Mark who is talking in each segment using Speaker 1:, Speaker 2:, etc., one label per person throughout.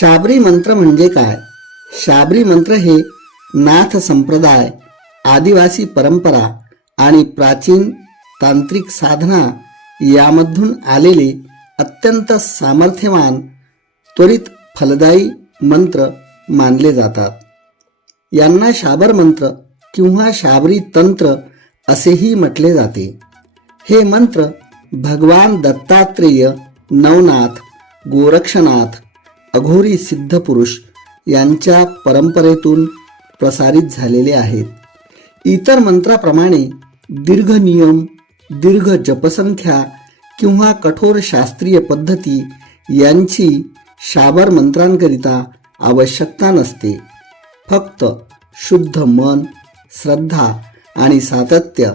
Speaker 1: शाबरी मंत्र म्हणजे काय? शाबरी मंत्र हे नाथ संप्रदाय आदिवासी परंपरा आणि प्राचीन तांत्रिक साधना यामधून आलेले अत्यंत सामर्थ्यवान त्वरित फलदायी मंत्र मानले जातात. यांना शाबर मंत्र किंवा शाबरी तंत्र असेही म्हटले जाते. हे मंत्र भगवान दत्तात्रेय नवनाथ गोरक्षनाथ अघोरी सिद्ध पुरुष यांच्या परंपरेतून प्रसारित झालेले आहेत. इतर मंत्राप्रमाणे दीर्घ नियम दीर्घ जपसंख्या किंवा कठोर शास्त्रीय पद्धती यांची शाबर मंत्रांकरिता आवश्यकता नसते. फक्त शुद्ध मन श्रद्धा आणि सातत्य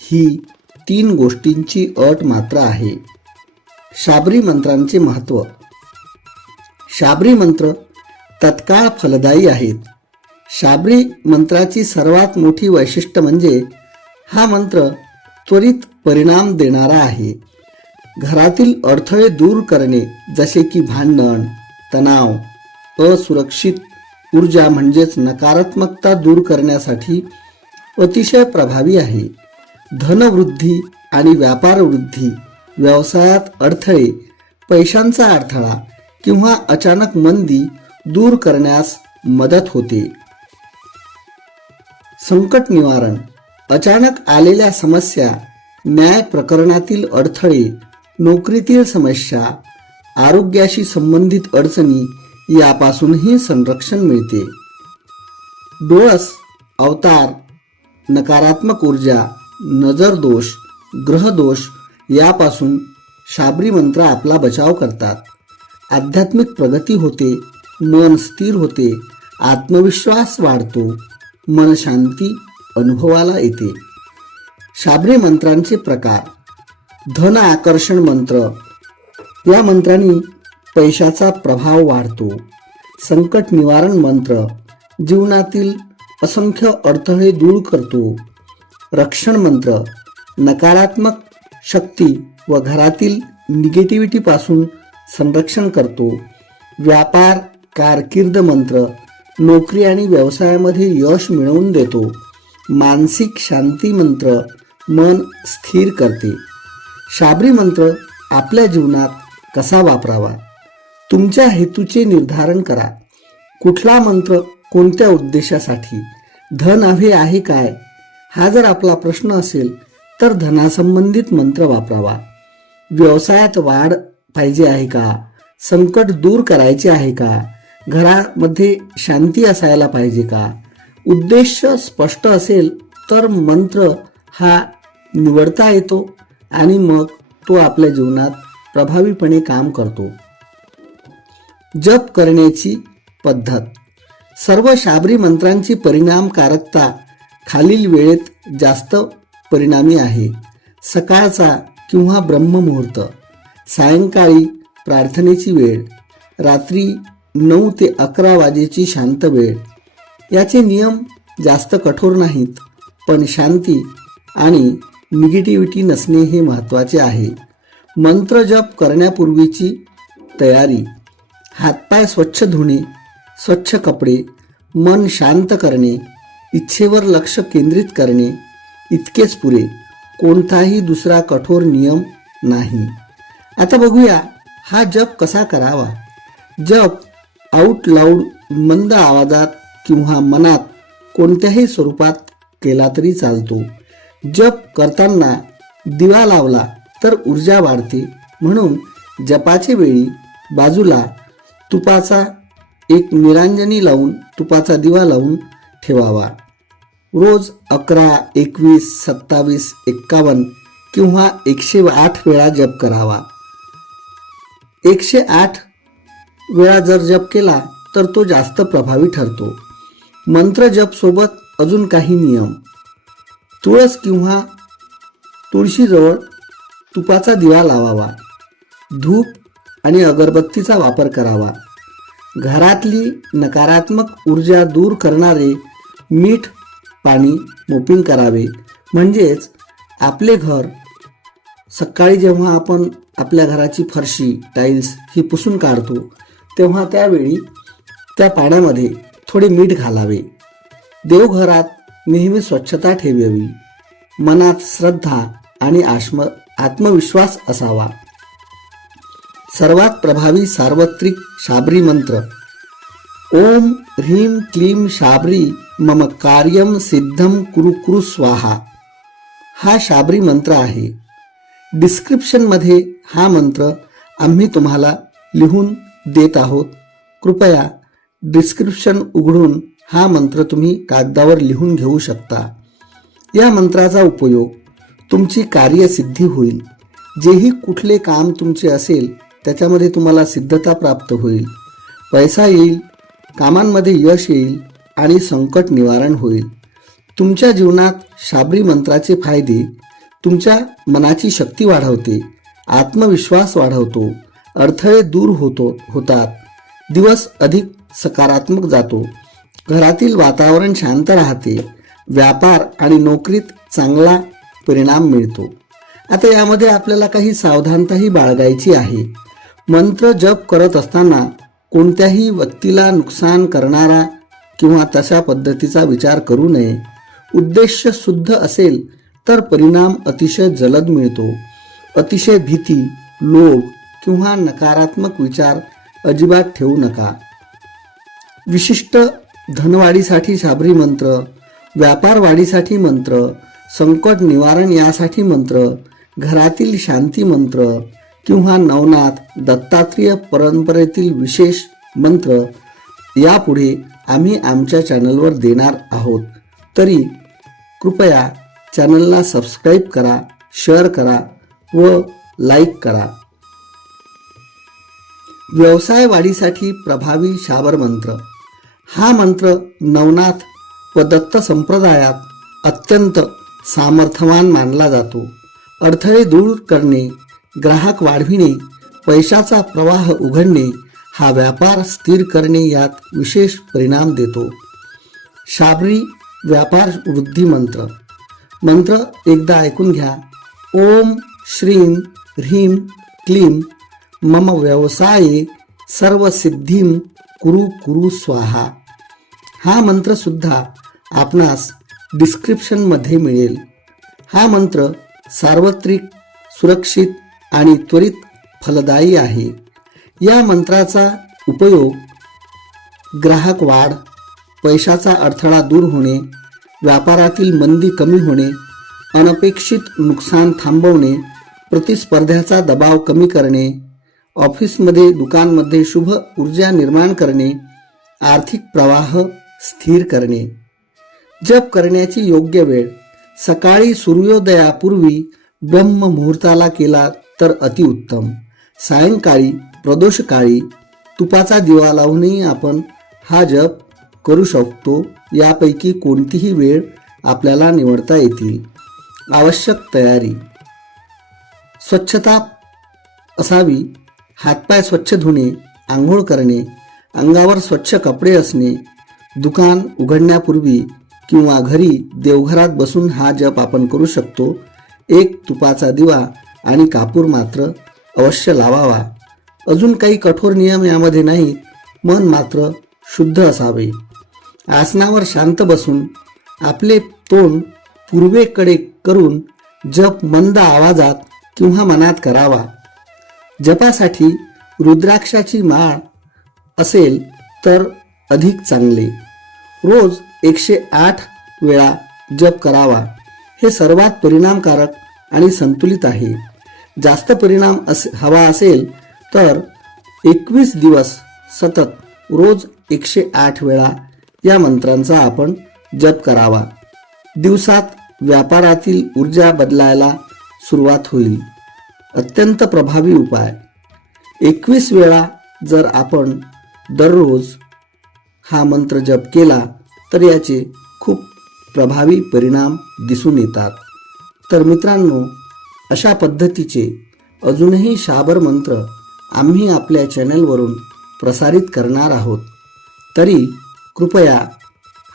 Speaker 1: ही तीन गोष्टींची अट मात्र आहे. शाबरी मंत्रांचे महत्त्व शाबरी मंत्र तत्काळ फलदायी आहेत. शाबरी मंत्राची सर्वात मोठी वैशिष्ट्य म्हणजे हा मंत्र त्वरित परिणाम देणारा आहे. घरातील अडथळे दूर करणे जसे की भांडण तणाव असुरक्षित ऊर्जा म्हणजेच नकारात्मकता दूर करण्यासाठी अतिशय प्रभावी आहे. धनवृद्धी आणि व्यापारवृद्धी व्यवसायात अडथळे पैशांचा अडथळा किंवा अचानक मंदी दूर करण्यास मदत होते. संकट निवारण. अचानक आलेल्या समस्या न्याय प्रकरणातील अडथळे नोकरीतील समस्या आरोग्याशी संबंधित अडचणी यापासूनही संरक्षण मिळते. डोळस अवतार नकारात्मक ऊर्जा नजर दोष ग्रहदोष यापासून शाबरी मंत्र आपला बचाव करतात. आध्यात्मिक प्रगती होते मन स्थिर होते आत्मविश्वास वाढतो मन शांती अनुभवाला येते. शाबरी मंत्रांचे प्रकार. धन आकर्षण मंत्र. या मंत्रांनी पैशाचा प्रभाव वाढतो. संकट निवारण मंत्र. जीवनातील असंख्य अडथळे दूर करतो. रक्षण मंत्र. नकारात्मक शक्ती व घरातील निगेटिव्हिटीपासून संरक्षण करतो. व्यापार कारकीर्द मंत्र नोकरी आणि व्यवसायामध्ये यश मिळवून देतो. मानसिक शांती मंत्र मन स्थिर करते. शाबरी मंत्र आपल्या जीवनात कसा वापरावा? तुमच्या हेतूचे निर्धारण करा. कुठला मंत्र कोणत्या उद्देशासाठी? धन हवे आहे काय? हा जर आपला प्रश्न असेल तर धनासंबंधित मंत्र वापरावा. व्यवसायात वाढ पाहिजे आहे का? संकट दूर करायचे आहे का? घरामध्ये शांती असायला पाहिजे का? उद्देश स्पष्ट असेल तर मंत्र हा निवडता येतो आणि मग तो आपल्या जीवनात प्रभावीपणे काम करतो. जप करण्याची पद्धत. सर्व शाबरी मंत्रांची परिणामकारकता खालील वेळेत जास्त परिणामी आहे. सकाळचा किंवा ब्रह्ममुहूर्त. सायंकाळी प्रार्थनेची वेळ रात्री नऊ ते अकरा वाजेची शांत वेळ. याचे नियम जास्त कठोर नाहीत पण शांती आणि निगेटिव्हिटी नसणे हे महत्त्वाचे आहे. मंत्र जप करण्यापूर्वीची तयारी. हातपाय स्वच्छ धुणे स्वच्छ कपडे मन शांत करणे इच्छेवर लक्ष केंद्रित करणे इतकेच पुरे. कोणताही दुसरा कठोर नियम नाही. आता बघूया हा जप कसा करावा. जप आउट लाऊड मंद आवाजात किंवा मनात कोणत्याही स्वरूपात केला तरी चालतो. जप करताना दिवा लावला तर ऊर्जा वाढते. म्हणून जपाचे वेळी बाजूला तुपाचा एक निरांजनी लावून तुपाचा दिवा लावून ठेवावा. रोज अकरा एकवीस सत्तावीस एक्कावन्न किंवा एकशे आठ वेळा जप करावा. एकशे आठ वेळा जर जप केला तर तो जास्त प्रभावी ठरतो. मंत्र जप सोबत अजून काही नियम. तुळस किंवा तुळशीजवळ तुपाचा दिवा लावावा. धूप आणि अगरबत्तीचा वापर करावा. घरातली नकारात्मक ऊर्जा दूर करणारे मीठ पाणी मोपिंग करावे. म्हणजेच आपले घर सकाळी जेव्हा आपण आपल्या घराची फरशी टाईल्स ही पुसून काढतो. तेव्हा त्यावेळी त्या पाण्यामध्ये थोडे मीठ घालावे. देवघरात नेहमी स्वच्छता ठेवावी. मनात श्रद्धा आणि आश्म आत्मविश्वास असावा. सर्वात प्रभावी सार्वत्रिक शाबरी मंत्र ओम ह्रीं क्लीं शाबरी मम कार्यम सिद्धम कुरु कुरु स्वाहा. हा शाबरी मंत्र आहे. डिस्क्रिप्शनमध्ये हा मंत्र आम्ही तुम्हाला लिहून देत आहोत. कृपया डिस्क्रिप्शन उघडून हा मंत्र तुम्ही कागदावर लिहून घेऊ शकता. या मंत्राचा उपयोग तुमची कार्यसिद्धी होईल. जेही कुठले काम तुमचे असेल त्याच्यामध्ये तुम्हाला सिद्धता प्राप्त होईल. पैसा येईल कामांमध्ये यश येईल आणि संकट निवारण होईल. तुमच्या जीवनात शाबरी मंत्राचे फायदे तुमच्या मनाची शक्ती वाढवते. आत्मविश्वास वाढवतो अडथळे दूर होतो होतात. दिवस अधिक सकारात्मक जातो. घरातील वातावरण शांत राहते. व्यापार आणि नोकरीत चांगला परिणाम मिळतो. आता यामध्ये आपल्याला काही सावधानताही बाळगायची आहे. मंत्र जप करत असताना कोणत्याही व्यक्तीला नुकसान करणारा किंवा तशा पद्धतीचा विचार करू नये. उद्देश शुद्ध असेल तर परिणाम अतिशय जलद मिळतो. अतिशय भीती लोभ किंवा नकारात्मक विचार अजिबात ठेवू नका. विशिष्ट धनवाढीसाठी शाबरी मंत्र व्यापार वाढीसाठी मंत्र संकट निवारण यासाठी मंत्र घरातील शांती मंत्र किंवा नवनाथ दत्तात्रेय परंपरेतील विशेष मंत्र यापुढे आम्ही आमच्या चॅनलवर देणार आहोत. तरी कृपया चॅनलला सबस्क्राईब करा शेअर करा व लाईक करा. व्यवसाय वाढीसाठी प्रभावी शाबर मंत्र. हा मंत्र नवनाथ व दत्त संप्रदायात अत्यंत सामर्थ्यवान मानला जातो. अडथळे दूर करणे ग्राहक वाढविणे पैशाचा प्रवाह उघडणे हा व्यापार स्थिर करणे यात विशेष परिणाम देतो. शाबरी व्यापार वृद्धी मंत्र. मंत्र एकदा ऐकून घ्या. ओम श्रीं ह्रीं क्लीं मम व्यवसाये सर्व सिद्धीं कुरु कुरु स्वाहा। हा मंत्र सुद्धा आपणास डिस्क्रिप्शनमध्ये मिळेल. हा मंत्र सार्वत्रिक सुरक्षित आणि त्वरित फलदायी आहे. या मंत्राचा उपयोग ग्राहक वाढ पैशाचा अडथळा दूर होणे व्यापारातील मंदी कमी होणे अनपेक्षित नुकसान थांबवणे प्रतिस्पर्ध्याचा दबाव कमी करणे ऑफिसमध्ये दुकानमध्ये शुभ ऊर्जा निर्माण करणे आर्थिक प्रवाह स्थिर करणे. जप करण्याची योग्य वेळ. सकाळी सूर्योदयापूर्वी ब्रह्म मुहूर्ताला केला तर अतिउत्तम सायंकाळी प्रदोषकाळी तुपाचा दिवा लावूनही आपण हा जप करू शकतो. यापैकी कोणतीही वेळ आपल्याला निवडता येतील. आवश्यक तयारी. स्वच्छता असावी हातपाय स्वच्छ धुणे आंघोळ करणे अंगावर स्वच्छ कपडे असणे दुकान उघडण्यापूर्वी किंवा घरी देवघरात बसून हा जप आपण करू शकतो. एक तुपाचा दिवा आणि कापूर मात्र अवश्य लावावा. अजून काही कठोर नियम यामध्ये नाहीत मन मात्र शुद्ध असावे. आसनावर शांत बसून आपले तोंड पूर्वेकडे करून जप मंद आवाजात किंवा मनात करावा. जपासाठी रुद्राक्षाची माळ असेल तर अधिक चांगले. रोज एकशे आठ वेळा जप करावा. हे सर्वात परिणामकारक आणि संतुलित आहे. जास्त परिणाम अस हवा असेल तर एकवीस दिवस सतत रोज एकशे आठ वेळा या मंत्रांचा आपण जप करावा. दिवसात व्यापारातील ऊर्जा बदलायला सुरुवात होईल. अत्यंत प्रभावी उपाय. एकवीस वेळा जर आपण दररोज हा मंत्र जप केला तर याचे खूप प्रभावी परिणाम दिसून येतात. तर मित्रांनो अशा पद्धतीचे अजूनही शाबर मंत्र आम्ही आपल्या चॅनलवरून प्रसारित करणार आहोत. तरी कृपया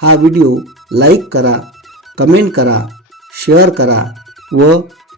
Speaker 1: हा व्हिडिओ लाईक करा कमेंट करा शेअर करा व